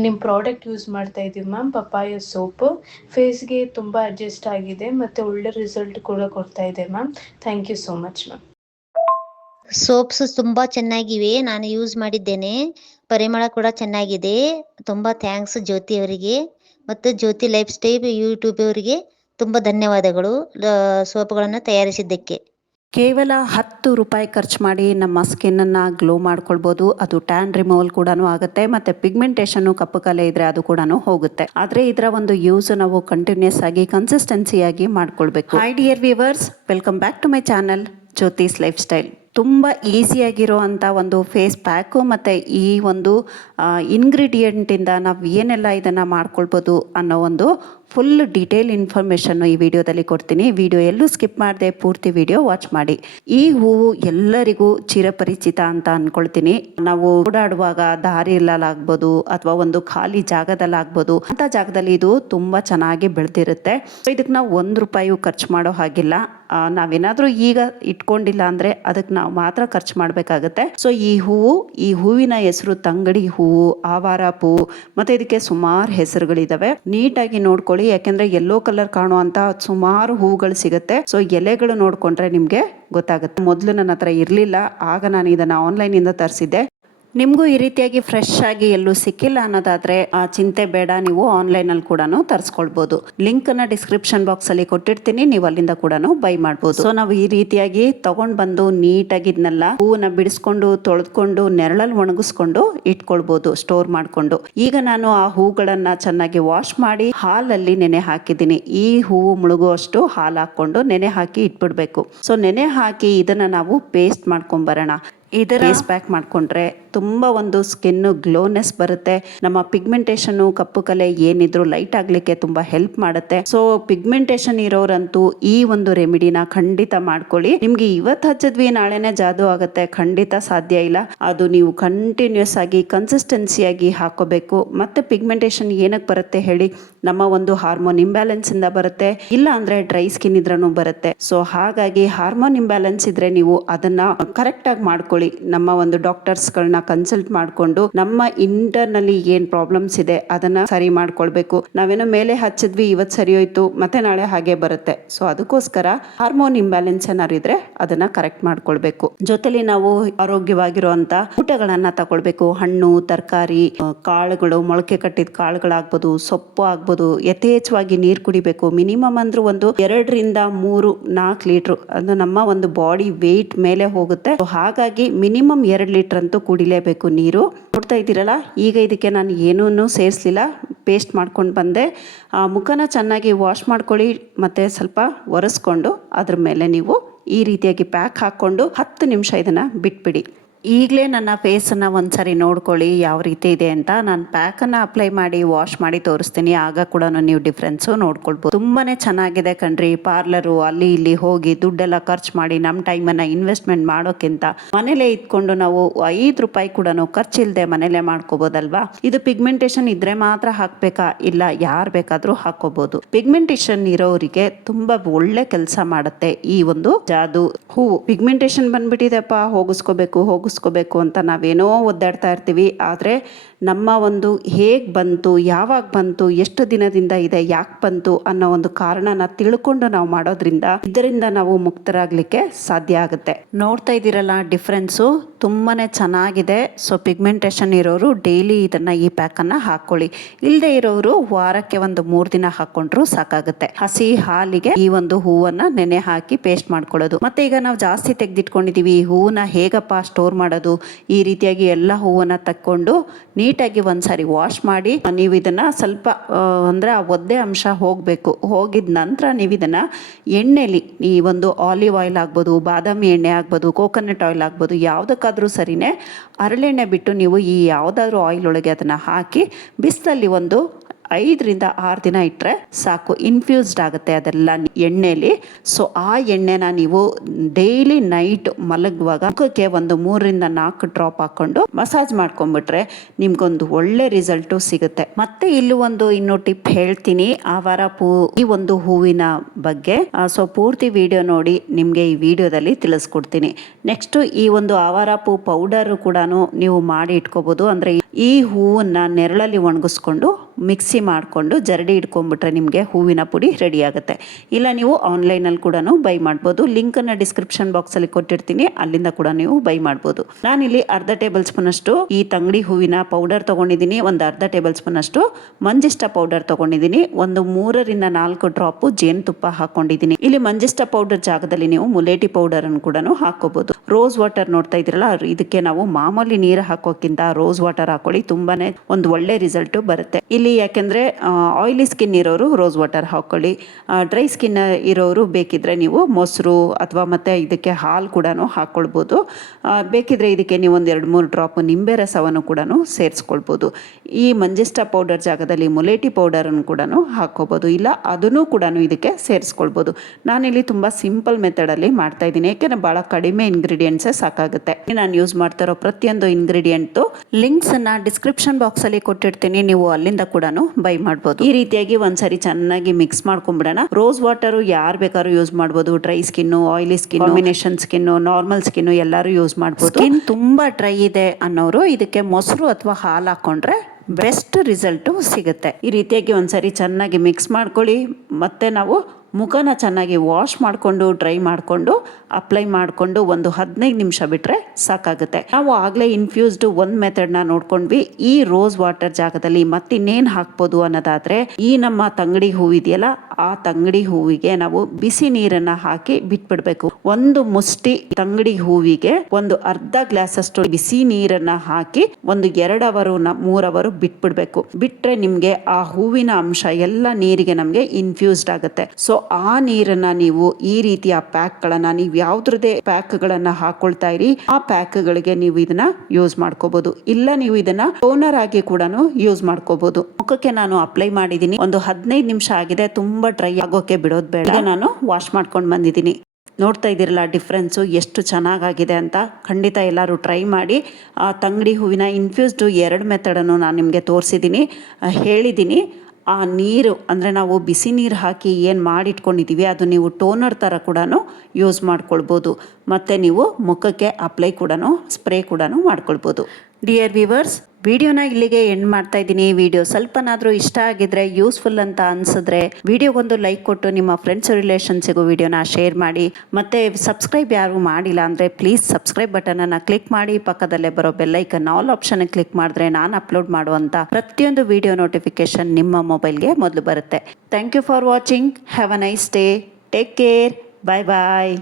ನಿಮ್ಮ product use ಮಾಡ್ತಾ ಇದ್ದೀವಿ ಮ್ಯಾಮ್, ಪಪಾಯ ಸೋಪು. ಫೇಸ್ಗೆ ತುಂಬ ಅಡ್ಜಸ್ಟ್ ಆಗಿದೆ ಮತ್ತು ಒಳ್ಳೆ ರಿಸಲ್ಟ್ ಕೂಡ ಕೊಡ್ತಾ ಇದೆ ma'am. Thank you so much ma'am. Soaps ತುಂಬಾ ಚೆನ್ನಾಗಿವೆ, ನಾನು ಯೂಸ್ ಮಾಡಿದ್ದೇನೆ. ಪರಿಮಳ ಕೂಡ ಚೆನ್ನಾಗಿದೆ. ತುಂಬಾ ಥ್ಯಾಂಕ್ಸ್ ಜ್ಯೋತಿ ಅವರಿಗೆ ಮತ್ತು ಜ್ಯೋತಿ ಲೈಫ್ ಸ್ಟೈಲ್ ಯೂಟ್ಯೂಬ್ ಅವರಿಗೆ ತುಂಬ ಧನ್ಯವಾದಗಳು ಸೋಪ್ಗಳನ್ನು ತಯಾರಿಸಿದ್ದಕ್ಕೆ. ಕೇವಲ 10 ರೂಪಾಯಿ ಖರ್ಚು ಮಾಡಿ ನಮ್ಮ ಸ್ಕಿನ್ನನ್ನು ಗ್ಲೋ ಮಾಡ್ಕೊಳ್ಬೋದು. ಅದು ಟ್ಯಾನ್ ರಿಮೂವಲ್ ಕೂಡ ಆಗುತ್ತೆ ಮತ್ತು ಪಿಗ್ಮೆಂಟೇಷನ್ನು ಕಪ್ಪು ಕಲೆ ಇದ್ರೆ ಅದು ಕೂಡ ಹೋಗುತ್ತೆ. ಆದರೆ ಇದರ ಒಂದು ಯೂಸ್ ನಾವು ಕಂಟಿನ್ಯೂಸ್ ಆಗಿ ಕನ್ಸಿಸ್ಟೆನ್ಸಿಯಾಗಿ ಮಾಡ್ಕೊಳ್ಬೇಕು. Hi dear viewers, welcome back to my channel Jyothi's lifestyle. ತುಂಬ ಈಸಿಯಾಗಿರುವಂಥ ಒಂದು ಫೇಸ್ ಪ್ಯಾಕು ಮತ್ತು ಈ ಒಂದು ಇಂಗ್ರೀಡಿಯೆಂಟಿಂದ ನಾವು ಏನೆಲ್ಲ ಇದನ್ನು ಮಾಡ್ಕೊಳ್ಬೋದು ಅನ್ನೋ ಒಂದು ಫುಲ್ ಡೀಟೇಲ್ ಇನ್ಫಾರ್ಮೇಷನ್ನು ಈ ವಿಡಿಯೋದಲ್ಲಿ ಕೊಡ್ತೀನಿ. ವಿಡಿಯೋ ಎಲ್ಲೂ ಸ್ಕಿಪ್ ಮಾಡದೆ ಪೂರ್ತಿ ವಿಡಿಯೋ ವಾಚ್ ಮಾಡಿ. ಈ ಹೂವು ಎಲ್ಲರಿಗೂ ಚಿರಪರಿಚಿತ ಅಂತ ಅಂದ್ಕೊಳ್ತೀನಿ. ನಾವು ಓಡಾಡುವಾಗ ದಾರಿಯಲ್ಲಾಗ್ಬೋದು ಅಥವಾ ಒಂದು ಖಾಲಿ ಜಾಗದಲ್ಲಾಗ್ಬೋದು, ಅಂಥ ಜಾಗದಲ್ಲಿ ಇದು ತುಂಬ ಚೆನ್ನಾಗಿ ಬೆಳೆದಿರುತ್ತೆ. ಇದಕ್ಕೆ ನಾವು 1 ರೂಪಾಯಿ ಖರ್ಚು ಮಾಡೋ ಹಾಗಿಲ್ಲ. ನಾವೇನಾದರೂ ಈಗ ಇಟ್ಕೊಂಡಿಲ್ಲ ಅಂದರೆ ಅದಕ್ಕೆ ನಾವು ಮಾತ್ರ ಖರ್ಚು ಮಾಡಬೇಕಾಗತ್ತೆ. ಸೊ ಈ ಹೂವಿನ ಹೆಸರು ತಂಗಡಿ ಹೂವು, ಆವಾರ ಹೂವು, ಮತ್ತು ಇದಕ್ಕೆ ಸುಮಾರು ಹೆಸರುಗಳಿದಾವೆ. ನೀಟಾಗಿ ನೋಡ್ಕೊಳ್ಳಿ, ಯಾಕೆಂದ್ರೆ ಯೆಲ್ಲೋ ಕಲರ್ ಕಾಣುವಂತ ಸುಮಾರು ಹೂಗಳು ಸಿಗುತ್ತೆ. ಸೊ ಎಲೆಗಳು ನೋಡ್ಕೊಂಡ್ರೆ ನಿಮ್ಗೆ ಗೊತ್ತಾಗುತ್ತೆ. ಮೊದಲು ನನ್ನ ಹತ್ರ ಇರಲಿಲ್ಲ, ಆಗ ನಾನು ಇದನ್ನ ಆನ್ಲೈನ್ ಇಂದ ತರಿಸಿದ್ದೆ. ನಿಮಗೂ ಈ ರೀತಿಯಾಗಿ ಫ್ರೆಶ್ ಆಗಿ ಎಲ್ಲೂ ಸಿಕ್ಕಿಲ್ಲ ಅನ್ನೋದಾದರೆ ಚಿಂತೆ ಬೇಡ, ನೀವು ಆನ್ಲೈನಲ್ಲಿ ಕೂಡ ತರಿಸ್ಕೊಳ್ಬೋದು. ಲಿಂಕನ್ನು ಡಿಸ್ಕ್ರಿಪ್ಷನ್ ಬಾಕ್ಸಲ್ಲಿ ಕೊಟ್ಟಿರ್ತೀನಿ, ನೀವು ಅಲ್ಲಿಂದ ಕೂಡ ಬೈ ಮಾಡ್ಬೋದು. ಸೊ ನಾವು ಈ ರೀತಿಯಾಗಿ ತೊಗೊಂಡು ಬಂದು ನೀಟಾಗಿ ಇದನ್ನೆಲ್ಲ ಹೂವನ್ನ ಬಿಡಿಸ್ಕೊಂಡು ತೊಳೆದ್ಕೊಂಡು ನೆರಳಲ್ಲಿ ಒಣಗಿಸ್ಕೊಂಡು ಇಟ್ಕೊಳ್ಬೋದು, ಸ್ಟೋರ್ ಮಾಡಿಕೊಂಡು. ಈಗ ನಾನು ಆ ಹೂಗಳನ್ನು ಚೆನ್ನಾಗಿ ವಾಶ್ ಮಾಡಿ ಹಾಲಲ್ಲಿ ನೆನೆ ಹಾಕಿದ್ದೀನಿ. ಈ ಹೂವು ಮುಳುಗುವಷ್ಟು ಹಾಲು ಹಾಕ್ಕೊಂಡು ನೆನೆ ಹಾಕಿ ಇಟ್ಬಿಡ್ಬೇಕು. ಸೊ ನೆನೆ ಹಾಕಿ ಇದನ್ನು ನಾವು ಪೇಸ್ಟ್ ಮಾಡ್ಕೊಂಬರೋಣ. ಇದರ ಫೇಸ್ ಪ್ಯಾಕ್ ಮಾಡಿಕೊಂಡ್ರೆ ತುಂಬ ಒಂದು ಸ್ಕಿನ್ನು ಗ್ಲೋನೆಸ್ ಬರುತ್ತೆ. ನಮ್ಮ ಪಿಗ್ಮೆಂಟೇಷನ್ನು ಕಪ್ಪು ಕಲೆ ಏನಿದ್ರು ಲೈಟ್ ಆಗಲಿಕ್ಕೆ ತುಂಬ ಹೆಲ್ಪ್ ಮಾಡುತ್ತೆ. ಸೊ ಪಿಗ್ಮೆಂಟೇಷನ್ ಇರೋರಂತೂ ಈ ಒಂದು ರೆಮಿಡಿನ ಖಂಡಿತ ಮಾಡ್ಕೊಳ್ಳಿ. ನಿಮ್ಗೆ ಇವತ್ತು ಹಚ್ಚಿದ್ವಿ ನಾಳೆನೇ ಜಾದು ಆಗುತ್ತೆ, ಖಂಡಿತ ಸಾಧ್ಯ ಇಲ್ಲ. ಅದು ನೀವು ಕಂಟಿನ್ಯೂಸ್ ಆಗಿ ಕನ್ಸಿಸ್ಟೆನ್ಸಿಯಾಗಿ ಹಾಕೋಬೇಕು. ಮತ್ತೆ ಪಿಗ್ಮೆಂಟೇಷನ್ ಏನಕ್ಕೆ ಬರುತ್ತೆ ಹೇಳಿ? ನಮ್ಮ ಒಂದು ಹಾರ್ಮೋನ್ ಇಂಬ್ಯಾಲೆನ್ಸ್ ಇಂದ ಬರುತ್ತೆ, ಇಲ್ಲ ಅಂದ್ರೆ ಡ್ರೈ ಸ್ಕಿನ್ ಇದ್ರೂ ಬರುತ್ತೆ. ಸೊ ಹಾಗಾಗಿ ಹಾರ್ಮೋನ್ ಇಂಬ್ಯಾಲೆನ್ಸ್ ಇದ್ರೆ ನೀವು ಅದನ್ನ ಕರೆಕ್ಟ್ ಆಗಿ ಮಾಡ್ಕೊಳ್ಳಿ. ನಮ್ಮ ಒಂದು ಡಾಕ್ಟರ್ಸ್ಗಳನ್ನ ಕನ್ಸಲ್ಟ್ ಮಾಡಿಕೊಂಡು ನಮ್ಮ ಇಂಟರ್ನಲ್ಲಿ ಏನ್ ಪ್ರಾಬ್ಲಮ್ಸ್ ಇದೆ ಅದನ್ನ ಸರಿ ಮಾಡ್ಕೊಳ್ಬೇಕು. ನಾವೇನೋ ಮೇಲೆ ಹಚ್ಚಿದ್ವಿ, ಇವತ್ತು ಸರಿ ಹೋಯ್ತು, ಮತ್ತೆ ನಾಳೆ ಹಾಗೆ ಬರುತ್ತೆ. ಸೊ ಅದಕ್ಕೋಸ್ಕರ ಹಾರ್ಮೋನ್ ಇಂಬ್ಯಾಲೆನ್ಸ್ ಏನಾದ್ರು ಇದ್ರೆ ಅದನ್ನ ಕರೆಕ್ಟ್ ಮಾಡ್ಕೊಳ್ಬೇಕು. ಜೊತೆಲಿ ನಾವು ಆರೋಗ್ಯವಾಗಿರುವಂತ ಊಟಗಳನ್ನ ತಗೊಳ್ಬೇಕು. ಹಣ್ಣು, ತರಕಾರಿ, ಕಾಳುಗಳು, ಮೊಳಕೆ ಕಟ್ಟಿದ ಕಾಳುಗಳಾಗ್ಬೋದು, ಸೊಪ್ಪು ಆಗ್ಬೋದು, ಯಥೇಚ್ಛವಾಗಿ ನೀರು ಕುಡಿಬೇಕು. ಮಿನಿಮಮ್ ಅಂದ್ರೂ ಒಂದು 2-3-4 ಲೀಟರ್, ಅದು ನಮ್ಮ ಒಂದು ಬಾಡಿ ವೇಟ್ ಮೇಲೆ ಹೋಗುತ್ತೆ. ಹಾಗಾಗಿ ಮಿನಿಮಮ್ 2 ಲೀಟರ್ ಅಂತೂ ಕುಡಿಲೇಬೇಕು ನೀರು. ನೋಡ್ತಾ ಇದ್ದೀರಲ್ಲ, ಈಗ ಇದಕ್ಕೆ ನಾನು ಏನೂ ಸೇರಿಸಲಿಲ್ಲ, ಪೇಸ್ಟ್ ಮಾಡ್ಕೊಂಡು ಬಂದೆ. ಮುಖನ ಚೆನ್ನಾಗಿ ವಾಶ್ ಮಾಡ್ಕೊಳ್ಳಿ, ಮತ್ತೆ ಸ್ವಲ್ಪ ಒರೆಸ್ಕೊಂಡು ಅದ್ರ ಮೇಲೆ ನೀವು ಈ ರೀತಿಯಾಗಿ ಪ್ಯಾಕ್ ಹಾಕ್ಕೊಂಡು 10 ನಿಮಿಷ ಇದನ್ನು ಬಿಟ್ಬಿಡಿ. ಈಗಲೇ ನನ್ನ ಫೇಸನ್ನು ಒಂದ್ಸರಿ ನೋಡ್ಕೊಳ್ಳಿ ಯಾವ ರೀತಿ ಇದೆ ಅಂತ. ನಾನು ಪ್ಯಾಕನ್ನು ಅಪ್ಲೈ ಮಾಡಿ ವಾಶ್ ಮಾಡಿ ತೋರಿಸ್ತೀನಿ, ಆಗ ಕೂಡ ನೀವು ಡಿಫ್ರೆನ್ಸು ನೋಡ್ಕೊಳ್ಬೋದು. ತುಂಬಾ ಚೆನ್ನಾಗಿದೆ ಕಣ್ರಿ. ಪಾರ್ಲರು ಅಲ್ಲಿ ಇಲ್ಲಿ ಹೋಗಿ ದುಡ್ಡೆಲ್ಲ ಖರ್ಚು ಮಾಡಿ ನಮ್ಮ ಟೈಮನ್ನು ಇನ್ವೆಸ್ಟ್ಮೆಂಟ್ ಮಾಡೋಕ್ಕಿಂತ ಮನೇಲೇ ಇಟ್ಕೊಂಡು ನಾವು 5 ರೂಪಾಯಿ ಕೂಡ ಖರ್ಚಿಲ್ಲದೆ ಮನೇಲೇ ಮಾಡ್ಕೋಬೋದಲ್ವಾ? ಇದು ಪಿಗ್ಮೆಂಟೇಷನ್ ಇದ್ರೆ ಮಾತ್ರ ಹಾಕ್ಬೇಕಾ? ಇಲ್ಲ, ಯಾರು ಬೇಕಾದರೂ ಹಾಕೋಬಹುದು. ಪಿಗ್ಮೆಂಟೇಷನ್ ಇರೋರಿಗೆ ತುಂಬಾ ಒಳ್ಳೆ ಕೆಲಸ ಮಾಡುತ್ತೆ ಈ ಒಂದು ಜಾದು ಹೂವು. ಪಿಗ್ಮೆಂಟೇಷನ್ ಬಂದ್ಬಿಟ್ಟಿದೆಪ್ಪ, ಹೋಗಿಸ್ಕೋಬೇಕು ಅಂತ ನಾವೇನೋ ಒದ್ದಾಡ್ತಾ ಇರ್ತೀವಿ. ಆದರೆ ನಮ್ಮ ಒಂದು ಹೇಗೆ ಬಂತು, ಯಾವಾಗ ಬಂತು, ಎಷ್ಟು ದಿನದಿಂದ ಇದೆ, ಯಾಕೆ ಬಂತು ಅನ್ನೋ ಒಂದು ಕಾರಣನ ತಿಳ್ಕೊಂಡು ನಾವು ಮಾಡೋದ್ರಿಂದ ಇದರಿಂದ ನಾವು ಮುಕ್ತರಾಗಲಿಕ್ಕೆ ಸಾಧ್ಯ ಆಗುತ್ತೆ. ನೋಡ್ತಾ ಇದ್ದೀರಲ್ಲ ಡಿಫ್ರೆನ್ಸು, ತುಂಬಾನೇ ಚೆನ್ನಾಗಿದೆ. ಸೊ ಪಿಗ್ಮೆಂಟೇಷನ್ ಇರೋರು ಡೈಲಿ ಈ ಪ್ಯಾಕನ್ನು ಹಾಕೊಳ್ಳಿ. ಇಲ್ಲದೆ ಇರೋರು ವಾರಕ್ಕೆ ಒಂದು 3 ದಿನ ಹಾಕೊಂಡ್ರು ಸಾಕಾಗುತ್ತೆ. ಹಸಿ ಹಾಲಿಗೆ ಈ ಒಂದು ಹೂವನ್ನ ನೆನೆ ಹಾಕಿ ಪೇಸ್ಟ್ ಮಾಡ್ಕೊಳ್ಳೋದು. ಮತ್ತೆ ಈಗ ನಾವು ಜಾಸ್ತಿ ತೆಗೆದಿಟ್ಕೊಂಡಿದೀವಿ, ಈ ಹೂವನ್ನ ಹೇಗಪ್ಪ ಸ್ಟೋರ್ ಮಾಡೋದು? ಈ ರೀತಿಯಾಗಿ ಎಲ್ಲ ಹೂವನ್ನ ತಕ್ಕೊಂಡು ನೀಟಾಗಿ ಒಂದ್ಸಾರಿ ವಾಶ್ ಮಾಡಿ ನೀವು ಇದನ್ನ ಸ್ವಲ್ಪ ಅಂದ್ರೆ ಆ ಒದ್ದೆ ಅಂಶ ಹೋಗಬೇಕು. ಹೋಗಿದ ನಂತರ ನೀವು ಇದನ್ನ ಎಣ್ಣೆಲಿ, ಈ ಒಂದು ಆಲಿವ್ ಆಯಿಲ್ ಆಗ್ಬೋದು, ಬಾದಾಮಿ ಎಣ್ಣೆ ಆಗ್ಬೋದು, ಕೋಕೋನಟ್ ಆಯಿಲ್ ಆಗ್ಬೋದು, ಯಾವುದಕ್ಕಾದ್ರೂ ಸರಿನೇ ಹರಳೆಣ್ಣೆ ಬಿಟ್ಟು ನೀವು ಈ ಯಾವುದಾದ್ರೂ ಆಯಿಲ್ ಒಳಗೆ ಅದನ್ನು ಹಾಕಿ ಬಿಸಿಲಲ್ಲಿ ಒಂದು 5ರಿಂದ 6 ದಿನ ಇಟ್ಟರೆ ಸಾಕು, ಇನ್ಫ್ಯೂಸ್ಡ್ ಆಗುತ್ತೆ ಅದೆಲ್ಲ ಎಣ್ಣೆಲಿ. ಸೊ ಆ ಎಣ್ಣೆನ ನೀವು ಡೈಲಿ ನೈಟ್ ಮಲಗುವಾಗ ಮುಖಕ್ಕೆ ಒಂದು 3ರಿಂದ 4 ಡ್ರಾಪ್ ಹಾಕೊಂಡು ಮಸಾಜ್ ಮಾಡ್ಕೊಂಡ್ಬಿಟ್ರೆ ನಿಮ್ಗೊಂದು ಒಳ್ಳೆ ರಿಸಲ್ಟು ಸಿಗುತ್ತೆ. ಮತ್ತೆ ಇಲ್ಲಿ ಇನ್ನು ಟಿಪ್ ಹೇಳ್ತೀನಿ ಈ ಒಂದು ಹೂವಿನ ಬಗ್ಗೆ. ಸೊ ಪೂರ್ತಿ ವಿಡಿಯೋ ನೋಡಿ, ನಿಮಗೆ ಈ ವಿಡಿಯೋದಲ್ಲಿ ತಿಳಿಸ್ಕೊಡ್ತೀನಿ. ನೆಕ್ಸ್ಟ್ ಈ ಒಂದು ಆವಾರಪೂ ಪೌಡರ್ ಕೂಡ ನೀವು ಮಾಡಿ ಇಟ್ಕೋಬಹುದು. ಅಂದ್ರೆ ಈ ಹೂವನ್ನ ನೆರಳಲ್ಲಿ ಒಣಗಿಸ್ಕೊಂಡು ಮಿಕ್ಸಿ ಮಾಡಿಕೊಂಡು ಜರಡಿ ಇಟ್ಕೊಂಡ್ಬಿಟ್ರೆ ನಿಮಗೆ ಹೂವಿನ ಪುಡಿ ರೆಡಿ ಆಗುತ್ತೆ. ಇಲ್ಲ ನೀವು ಆನ್ಲೈನಲ್ಲಿ ಕೂಡ ಬೈ ಮಾಡ್ಬೋದು. ಲಿಂಕನ್ನು ಡಿಸ್ಕ್ರಿಪ್ಷನ್ ಬಾಕ್ಸಲ್ಲಿ ಕೊಟ್ಟಿರ್ತೀನಿ, ಅಲ್ಲಿಂದ ಕೂಡ ನೀವು ಬೈ ಮಾಡ್ಬೋದು. ನಾನಿಲ್ಲಿ ಅರ್ಧ ಟೇಬಲ್ ಸ್ಪೂನ್ ಅಷ್ಟು ಈ ತಂಗಡಿ ಹೂವಿನ ಪೌಡರ್ ತೊಗೊಂಡಿದ್ದೀನಿ, ಒಂದು ಅರ್ಧ ಟೇಬಲ್ ಸ್ಪೂನ್ ಅಷ್ಟು ಮಂಜಿಷ್ಟ ಪೌಡರ್ ತೊಗೊಂಡಿದ್ದೀನಿ, ಒಂದು 3ರಿಂದ 4 ಡ್ರಾಪ್ ಜೇನುತುಪ್ಪ ಹಾಕೊಂಡಿದ್ದೀನಿ. ಇಲ್ಲಿ ಮಂಜಿಷ್ಟ ಪೌಡರ್ ಜಾಗದಲ್ಲಿ ನೀವು ಮುಲೇಟಿ ಪೌಡರ್ ಅನ್ನು ಕೂಡ ಹಾಕೋಬಹುದು. ರೋಸ್ ವಾಟರ್ ನೋಡ್ತಾ ಇದ್ರಲ್ಲ, ಇದಕ್ಕೆ ನಾವು ಮಾಮೂಲಿ ನೀರು ಹಾಕೋಕ್ಕಿಂತ ರೋಸ್ ವಾಟರ್ ಹಾಕೊಳ್ಳಿ, ತುಂಬಾನೇ ಒಂದು ಒಳ್ಳೆ ರಿಸಲ್ಟ್ ಬರುತ್ತೆ. ಇಲ್ಲಿ ಯಾಕೆಂದ್ರೆ ಆಯಿಲಿ ಸ್ಕಿನ್ ಇರೋರು ರೋಸ್ ವಾಟರ್ ಹಾಕೊಳ್ಳಿ, ಡ್ರೈ ಸ್ಕಿನ್ ಇರೋರು ಬೇಕಿದ್ರೆ ನೀವು ಮೊಸರು ಅಥವಾ ಮತ್ತೆ ಇದಕ್ಕೆ ಹಾಲು ಕೂಡ ಹಾಕೊಳ್ಬೋದು. ಬೇಕಿದ್ರೆ ಇದಕ್ಕೆ ನೀವು ಒಂದು 2-3 ಡ್ರಾಪ್ ನಿಂಬೆ ರಸವನ್ನು ಕೂಡ ಸೇರಿಸ್ಕೊಳ್ಬೋದು. ಈ ಮಂಜಿಷ್ಟ ಪೌಡರ್ ಜಾಗದಲ್ಲಿ ಮುಲೇಟಿ ಪೌಡರನ್ನು ಕೂಡ ಹಾಕೋಬಹುದು, ಇಲ್ಲ ಅದನ್ನು ಕೂಡ ಇದಕ್ಕೆ ಸೇರಿಸ್ಕೊಳ್ಬೋದು. ನಾನಿಲ್ಲಿ ತುಂಬ ಸಿಂಪಲ್ ಮೆಥಡಲ್ಲಿ ಮಾಡ್ತಾ ಇದ್ದೀನಿ, ಯಾಕೆಂದರೆ ಭಾಳ ಕಡಿಮೆ ಇಂಗ್ರೀಡಿಯೆಂಟ್ಸೇ ಸಾಕಾಗುತ್ತೆ. ನಾನು ಯೂಸ್ ಮಾಡ್ತಾ ಇರೋ ಪ್ರತಿಯೊಂದು ಇಂಗ್ರೀಡಿಯೆಂಟು ಲಿಂಕ್ಸನ್ನು ಡಿಸ್ಕ್ರಿಪ್ಷನ್ ಬಾಕ್ಸಲ್ಲಿ ಕೊಟ್ಟಿರ್ತೀನಿ, ನೀವು ಅಲ್ಲಿಂದ ಕೂಡ ಬೈ ಮಾಡ್ಬೋದು. ಈ ರೀತಿಯಾಗಿ ಒಂದ್ಸರಿ ಚೆನ್ನಾಗಿ ಮಿಕ್ಸ್ ಮಾಡ್ಕೊಂಡ್ಬಿಡೋಣ. ರೋಸ್ ವಾಟರ್ ಯಾರು ಬೇಕಾದ್ರೂ ಯೂಸ್ ಮಾಡ್ಬೋದು, dry skin, oily skin, combination skin, normal skin ಎಲ್ಲರೂ ಯೂಸ್ ಮಾಡ್ಬೋದು. ಸ್ಕಿನ್ ತುಂಬಾ ಡ್ರೈ ಇದೆ ಅನ್ನೋರು ಇದಕ್ಕೆ ಮೊಸರು ಅಥವಾ ಹಾಲು ಹಾಕೊಂಡ್ರೆ ಬೆಸ್ಟ್ ರಿಸಲ್ಟು ಸಿಗುತ್ತೆ. ಈ ರೀತಿಯಾಗಿ ಒಂದ್ಸರಿ ಚೆನ್ನಾಗಿ ಮಿಕ್ಸ್ ಮಾಡ್ಕೊಳ್ಳಿ. ಮತ್ತೆ ನಾವು ಮುಖನ ಚೆನ್ನಾಗಿ ವಾಶ್ ಮಾಡಿಕೊಂಡು ಡ್ರೈ ಮಾಡಿಕೊಂಡು ಅಪ್ಲೈ ಮಾಡಿಕೊಂಡು ಒಂದು 15 ನಿಮಿಷ ಬಿಟ್ಟರೆ ಸಾಕಾಗುತ್ತೆ. ನಾವು ಆಗಲೇ ಇನ್ಫ್ಯೂಸ್ಡ್ ಒಂದು ಮೆಥಡ್ನ ನೋಡ್ಕೊಂಡ್ವಿ. ಈ ರೋಸ್ ವಾಟರ್ ಜಾಗದಲ್ಲಿ ಮತ್ತಿನ್ನೇನು ಹಾಕ್ಬೋದು ಅನ್ನೋದಾದರೆ, ಈ ನಮ್ಮ ತಂಗಡಿ ಹೂವು ಇದೆಯಲ್ಲ, ಆ ತಂಗಡಿ ಹೂವಿಗೆ ನಾವು ಬಿಸಿ ನೀರನ್ನು ಹಾಕಿ ಬಿಟ್ಬಿಡ್ಬೇಕು. ಒಂದು ಮುಷ್ಟಿ ತಂಗಡಿ ಹೂವಿಗೆ ಒಂದು ಅರ್ಧ ಗ್ಲಾಸ್ ಅಷ್ಟು ಬಿಸಿ ನೀರನ್ನು ಹಾಕಿ ಒಂದು 2 ಅವರ್ 3 ಅವರ್ ಬಿಟ್ಬಿಡ್ಬೇಕು. ಬಿಟ್ರೆ ನಿಮಗೆ ಆ ಹೂವಿನ ಅಂಶ ಎಲ್ಲ ನೀರಿಗೆ ನಮಗೆ ಇನ್ಫ್ಯೂಸ್ಡ್ ಆಗುತ್ತೆ. ಸೊ ಆ ನೀರನ್ನ ನೀವು ಈ ರೀತಿಯ ಪ್ಯಾಕ್ಗಳನ್ನ, ನೀವು ಯಾವ್ದ್ರದೇ ಪ್ಯಾಕ್ಗಳನ್ನ ಹಾಕೊಳ್ತಾ ಇರಿ, ಆ ಪ್ಯಾಕ್ಗಳಿಗೆ ನೀವು ಇದನ್ನ ಯೂಸ್ ಮಾಡ್ಕೋಬಹುದು. ಇಲ್ಲ ನೀವು ಇದನ್ನ ಟೋನರ್ ಆಗಿ ಕೂಡ ಯೂಸ್ ಮಾಡ್ಕೋಬಹುದು. ಮುಖಕ್ಕೆ ನಾನು ಅಪ್ಲೈ ಮಾಡಿದೀನಿ, ಒಂದು 15 ನಿಮಿಷ ಆಗಿದೆ, ತುಂಬಾ ಡ್ರೈ ಆಗೋಕೆ ಬಿಡೋದು ಬೇಡ. ನಾನು ವಾಶ್ ಮಾಡ್ಕೊಂಡು ಬಂದಿದ್ದೀನಿ. ನೋಡ್ತಾ ಇದ್ದೀರಲ್ಲ ಡಿಫ್ರೆನ್ಸು ಎಷ್ಟು ಚೆನ್ನಾಗಾಗಿದೆ ಅಂತ. ಖಂಡಿತ ಎಲ್ಲರೂ ಟ್ರೈ ಮಾಡಿ. ಆ ತಂಗಡಿ ಹೂವಿನ ಇನ್ಫ್ಯೂಸ್ಡ್ 2 ಮೆಥಡನ್ನು ನಾನು ನಿಮಗೆ ತೋರಿಸಿದ್ದೀನಿ, ಹೇಳಿದ್ದೀನಿ. ಆ ನೀರು ಅಂದರೆ ನಾವು ಬಿಸಿ ನೀರು ಹಾಕಿ ಏನು ಮಾಡಿಟ್ಕೊಂಡಿದ್ದೀವಿ ಅದು ನೀವು ಟೋನರ್ ಥರ ಕೂಡ ಯೂಸ್ ಮಾಡ್ಕೊಳ್ಬೋದು. ಮತ್ತು ನೀವು ಮುಖಕ್ಕೆ ಅಪ್ಲೈ ಕೂಡ ಸ್ಪ್ರೇ ಕೂಡ ಮಾಡ್ಕೊಳ್ಬೋದು. ಡಿಯರ್ ವ್ಯೂವರ್ಸ್, ವಿಡಿಯೋನ ಇಲ್ಲಿಗೆ ಎಂಡ್ ಮಾಡ್ತಾ ಇದ್ದೀನಿ. ವಿಡಿಯೋ ಸ್ವಲ್ಪನಾದರೂ ಇಷ್ಟ ಆಗಿದ್ರೆ, ಯೂಸ್ಫುಲ್ ಅಂತ ಅನಿಸಿದ್ರೆ ವಿಡಿಯೋಗೊಂದು ಲೈಕ್ ಕೊಟ್ಟು ನಿಮ್ಮ ಫ್ರೆಂಡ್ಸ್ ರಿಲೇಷನ್ಸಿಗೂ ವಿಡಿಯೋನ ಶೇರ್ ಮಾಡಿ. ಮತ್ತು ಸಬ್ಸ್ಕ್ರೈಬ್ ಯಾರು ಮಾಡಿಲ್ಲ ಅಂದರೆ ಪ್ಲೀಸ್ ಸಬ್ಸ್ಕ್ರೈಬ್ ಬಟನನ್ನು ಕ್ಲಿಕ್ ಮಾಡಿ. ಪಕ್ಕದಲ್ಲೇ ಬರೋ ಬೆಲ್ಲೈಕನ್ ಆಲ್ ಆಪ್ಷನ್ ಕ್ಲಿಕ್ ಮಾಡಿದ್ರೆ ನಾನು ಅಪ್ಲೋಡ್ ಮಾಡುವಂಥ ಪ್ರತಿಯೊಂದು ವಿಡಿಯೋ ನೋಟಿಫಿಕೇಶನ್ ನಿಮ್ಮ ಮೊಬೈಲ್ಗೆ ಮೊದಲು ಬರುತ್ತೆ. Thank you for watching. Have a nice day. Take care. Bye bye.